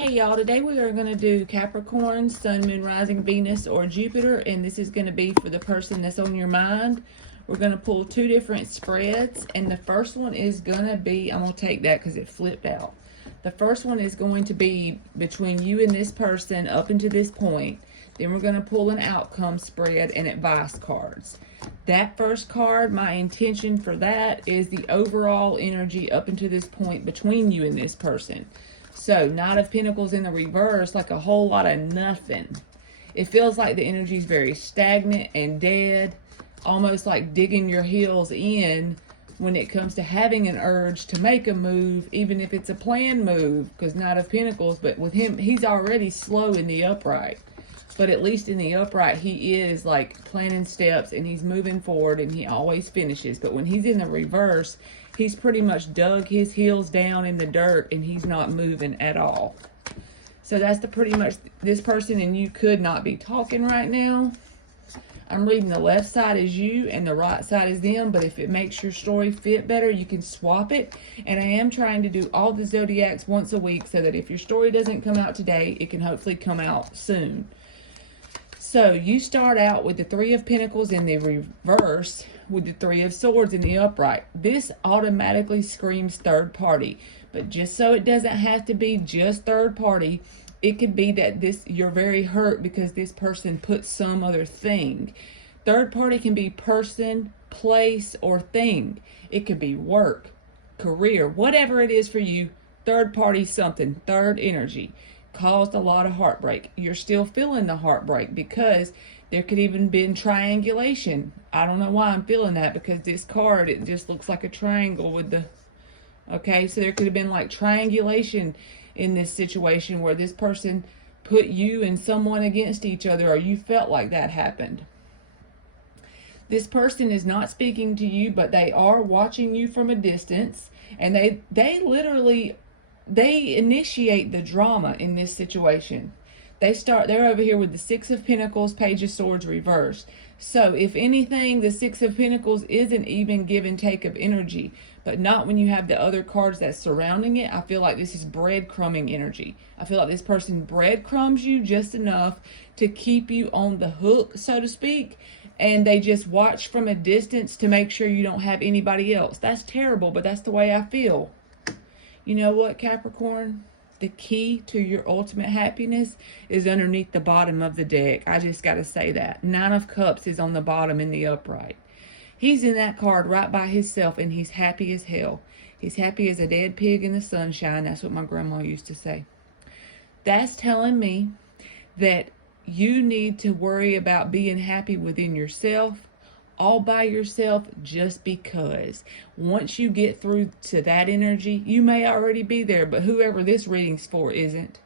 Hey y'all, today we are going to do Capricorn, Sun, Moon, Rising, Venus, or Jupiter, and this is going to be for the person that's on your mind. We're going to pull two different spreads, and the first one is going to be, I'm going to take that because it flipped out. The first one is going to be between you and this person up until this point. Then we're going to pull an outcome spread and advice cards. That first card, my intention for that is the overall energy up until this point between you and this person. So, Knight of Pentacles in the reverse, like a whole lot of nothing. It feels like the energy is very stagnant and dead, almost like digging your heels in when it comes to having an urge to make a move, even if it's a planned move, because Knight of Pentacles, but with him, he's already slow in the upright. But at least in the upright, he is like planning steps and he's moving forward and he always finishes. But when he's in the reverse, he's pretty much dug his heels down in the dirt and he's not moving at all. So that's pretty much this person, and you could not be talking right now. I'm reading the left side is you and the right side is them, but if it makes your story fit better, you can swap it. And I am trying to do all the zodiacs once a week so that if your story doesn't come out today, it can hopefully come out soon. So you start out with the Three of Pentacles in the reverse with the Three of Swords in the upright. This automatically screams third party. But just so it doesn't have to be just third party, it could be that you're very hurt because this person put some other thing. Third party can be person, place, or thing. It could be work, career, whatever it is for you. Third party something, third energy. Caused a lot of heartbreak. You're still feeling the heartbreak because there could even been triangulation. I don't know why I'm feeling that, because this card, it just looks like a triangle with the, okay, so there could have been like triangulation in this situation where this person put you and someone against each other, or you felt like that happened. This person is not speaking to you, but they are watching you from a distance, and they literally initiate the drama in this situation. They're over here with the Six of Pentacles, Page of Swords reversed. So if anything, the Six of Pentacles is an even give and take of energy, but not when you have the other cards that's surrounding it. I feel like this is breadcrumbing energy. I feel like this person breadcrumbs you just enough to keep you on the hook, so to speak, and they just watch from a distance to make sure you don't have anybody else. That's terrible, but that's the way I feel. You know what, Capricorn? The key to your ultimate happiness is underneath the bottom of the deck. I just got to say that. Nine of Cups is on the bottom in the upright. He's in that card right by himself, and he's happy as hell. He's happy as a dead pig in the sunshine. That's what my grandma used to say. That's telling me that you need to worry about being happy within yourself, all by yourself, just because. Once you get through to that energy, you may already be there, but whoever this reading's for isn't.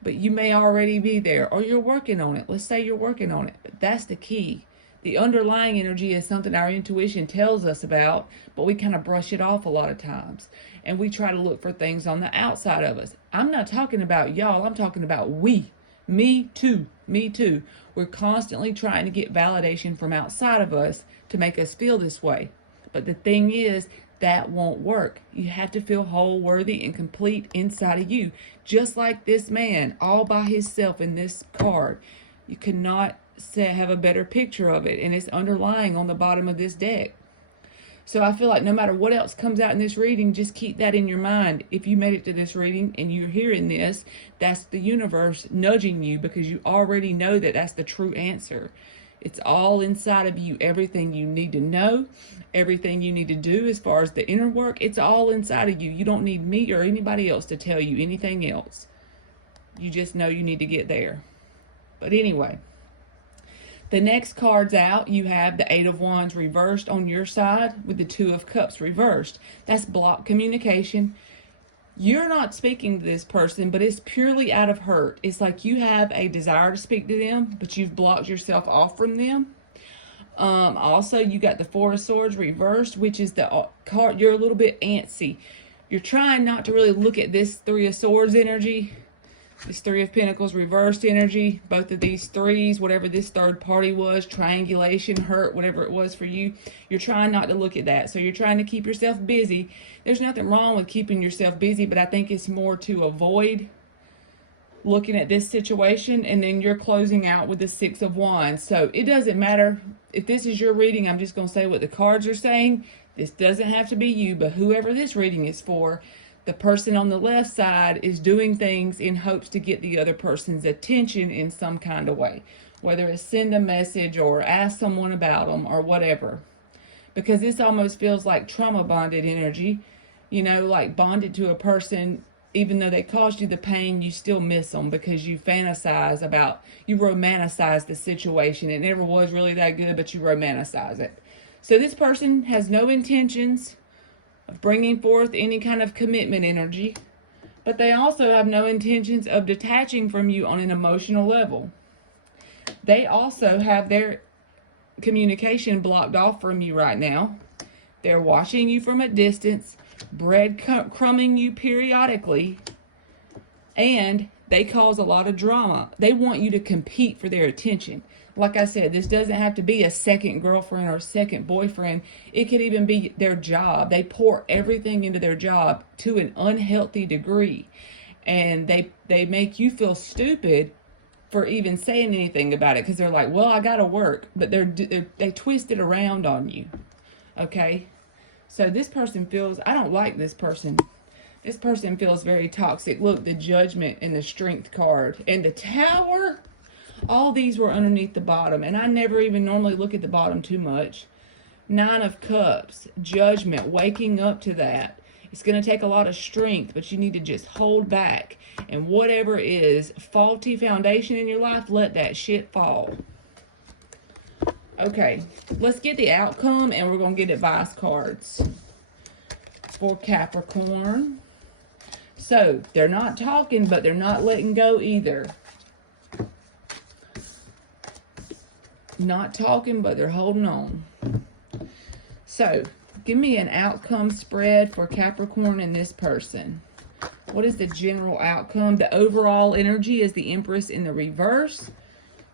But you may already be there, or you're working on it. Let's say you're working on it, but that's the key. The underlying energy is something our intuition tells us about, but we kind of brush it off a lot of times. And we try to look for things on the outside of us. I'm not talking about y'all, I'm talking about we. Me too. Me too. We're constantly trying to get validation from outside of us to make us feel this way. But the thing is, that won't work. You have to feel whole, worthy, and complete inside of you. Just like this man, all by himself in this card. You cannot have a better picture of it. And it's underlying on the bottom of this deck. So I feel like no matter what else comes out in this reading, just keep that in your mind. If you made it to this reading and you're hearing this, that's the universe nudging you, because you already know that that's the true answer. It's all inside of you. Everything you need to know, everything you need to do as far as the inner work, it's all inside of you. You don't need me or anybody else to tell you anything else. You just know you need to get there. But anyway, the next cards out, you have the Eight of Wands reversed on your side with the Two of Cups reversed. That's blocked communication. You're not speaking to this person, but it's purely out of hurt. It's like you have a desire to speak to them, but you've blocked yourself off from them. Also, you got the Four of Swords reversed, which is the card. You're a little bit antsy. You're trying not to really look at this Three of Swords energy. This Three of Pentacles reversed energy, both of these threes, whatever this third party was, triangulation, hurt, whatever it was for you, you're trying not to look at that. So you're trying to keep yourself busy. There's nothing wrong with keeping yourself busy, but I think it's more to avoid looking at this situation, and then you're closing out with the Six of Wands. So it doesn't matter if this is your reading. I'm just going to say what the cards are saying. This doesn't have to be you, but whoever this reading is for, the person on the left side is doing things in hopes to get the other person's attention in some kind of way, whether it's send a message or ask someone about them or whatever. Because this almost feels like trauma bonded energy, you know, like bonded to a person. Even though they caused you the pain, you still miss them because you romanticize the situation. It never was really that good, but you romanticize it. So this person has no intentions of bringing forth any kind of commitment energy, but they also have no intentions of detaching from you on an emotional level. They also have their communication blocked off from you right now. They're watching you from a distance, breadcrumbing you periodically, and they cause a lot of drama. They want you to compete for their attention. Like I said, this doesn't have to be a second girlfriend or second boyfriend. It could even be their job. They pour everything into their job to an unhealthy degree, and they make you feel stupid for even saying anything about it, because they're like, well, I gotta work, but they twist it around on you. Okay, so this person feels, I don't like this person. This person feels very toxic. Look, the Judgment and the Strength card and the Tower, all these were underneath the bottom, and I never even normally look at the bottom too much. Nine of Cups, Judgment, waking up to that. It's going to take a lot of strength, but you need to just hold back. And whatever is faulty foundation in your life, let that shit fall. Okay, let's get the outcome, and we're going to get advice cards for Capricorn. So, they're not talking, but they're not letting go either. Not talking, but they're holding on. So, give me an outcome spread for Capricorn and this person. What is the general outcome? The overall energy is the Empress in the reverse.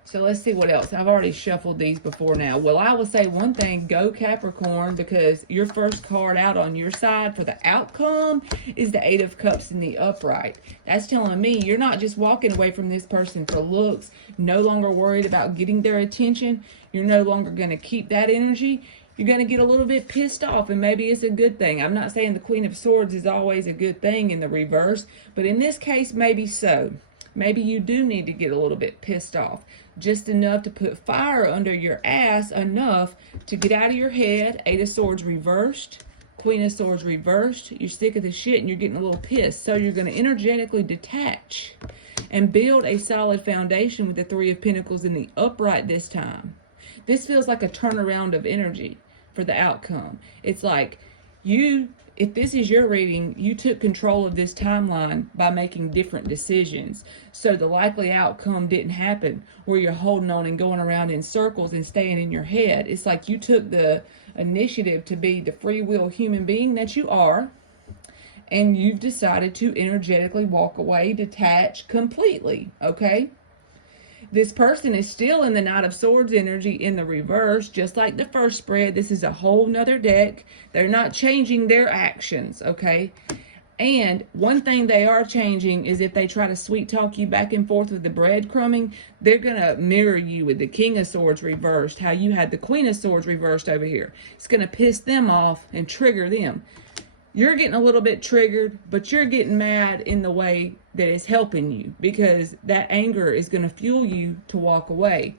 So let's see what else. I've already shuffled these before now. Well, I will say one thing. Go Capricorn, because your first card out on your side for the outcome is the Eight of Cups in the upright. That's telling me you're not just walking away from this person for looks, no longer worried about getting their attention. You're no longer going to keep that energy. You're going to get a little bit pissed off, and maybe it's a good thing. I'm not saying the Queen of Swords is always a good thing in the reverse, but in this case, maybe so. Maybe you do need to get a little bit pissed off. Just enough to put fire under your ass, enough to get out of your head. Eight of Swords reversed. Queen of Swords reversed. You're sick of the shit and you're getting a little pissed. So you're going to energetically detach and build a solid foundation with the Three of Pentacles in the upright this time. This feels like a turnaround of energy for the outcome. It's like you, if this is your reading, you took control of this timeline by making different decisions. So the likely outcome didn't happen where you're holding on and going around in circles and staying in your head. It's like you took the initiative to be the free will human being that you are, and you've decided to energetically walk away, detach completely, okay? This person is still in the Knight of Swords energy in the reverse, just like the first spread. This is a whole nother deck. They're not changing their actions, okay? And one thing they are changing is if they try to sweet talk you back and forth with the breadcrumbing, they're going to mirror you with the King of Swords reversed, how you had the Queen of Swords reversed over here. It's going to piss them off and trigger them. You're getting a little bit triggered, but you're getting mad in the way that is helping you, because that anger is going to fuel you to walk away.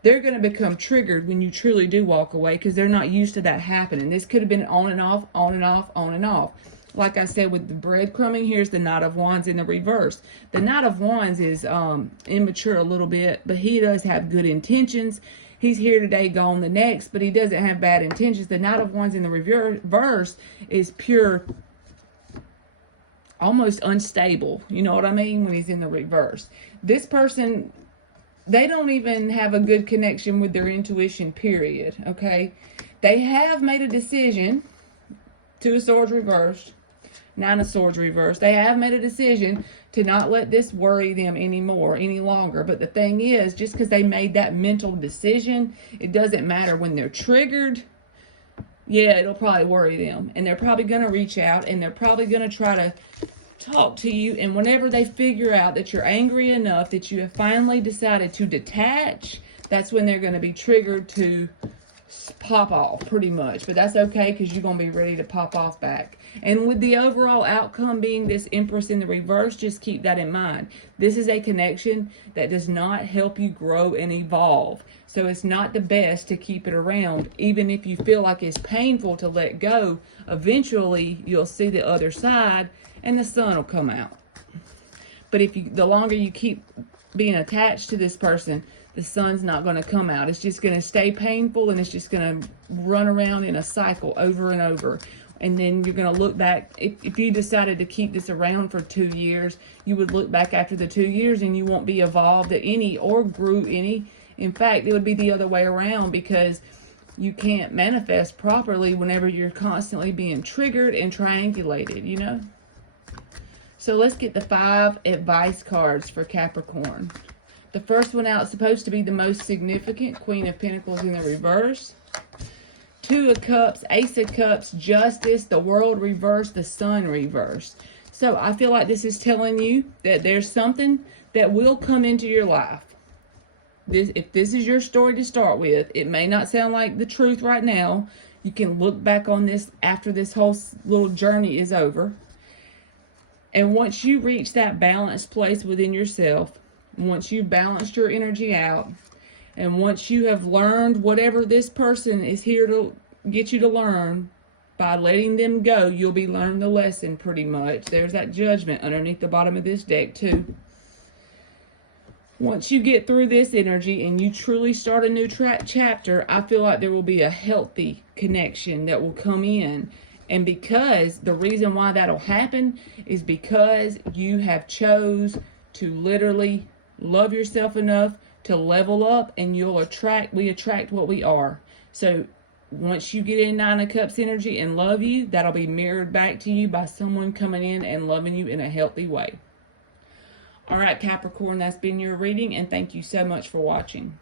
They're going to become triggered when you truly do walk away, because they're not used to that happening. This could have been on and off, on and off, on and off. Like I said, with the breadcrumbing, here's the Knight of Wands in the reverse. The Knight of Wands is immature a little bit, but he does have good intentions. He's here today, gone the next, but he doesn't have bad intentions. The Knight of Wands in the reverse is pure, almost unstable. You know what I mean? When he's in the reverse. This person, they don't even have a good connection with their intuition, period. Okay? They have made a decision. Two of Swords reversed. Nine of Swords reversed. They have made a decision to not let this worry them anymore, any longer. But the thing is, just because they made that mental decision, it doesn't matter. When they're triggered, yeah, it'll probably worry them. And they're probably going to reach out, and they're probably going to try to talk to you, and whenever they figure out that you're angry enough that you have finally decided to detach, that's when they're going to be triggered to pop off, pretty much. But that's okay, because you're going to be ready to pop off back. And with the overall outcome being this Empress in the reverse, just keep that in mind. This is a connection that does not help you grow and evolve. So it's not the best to keep it around. Even if you feel like it's painful to let go, eventually you'll see the other side and the sun will come out. But the longer you keep being attached to this person, the sun's not going to come out. It's just going to stay painful, and it's just going to run around in a cycle over and over. And then you're going to look back. If you decided to keep this around for 2 years, you would look back after the 2 years and you won't be evolved at any or grew any. In fact, it would be the other way around, because you can't manifest properly whenever you're constantly being triggered and triangulated, you know? So let's get the 5 advice cards for Capricorn. The first one out is supposed to be the most significant, Queen of Pentacles in the reverse. 2 of Cups, Ace of Cups, Justice, the World reverse, the Sun reverse. So I feel like this is telling you that there's something that will come into your life. If this is your story to start with, it may not sound like the truth right now. You can look back on this after this whole little journey is over. And once you reach that balanced place within yourself, once you've balanced your energy out, and once you have learned whatever this person is here to get you to learn, by letting them go, you'll be learning the lesson pretty much. There's that Judgment underneath the bottom of this deck too. Once you get through this energy and you truly start a new chapter, I feel like there will be a healthy connection that will come in. And because the reason why that'll happen is because you have chose to literally love yourself enough to level up, and we attract what we are. So once you get in 9 of Cups energy and love you, that'll be mirrored back to you by someone coming in and loving you in a healthy way. All right, Capricorn, that's been your reading, and thank you so much for watching.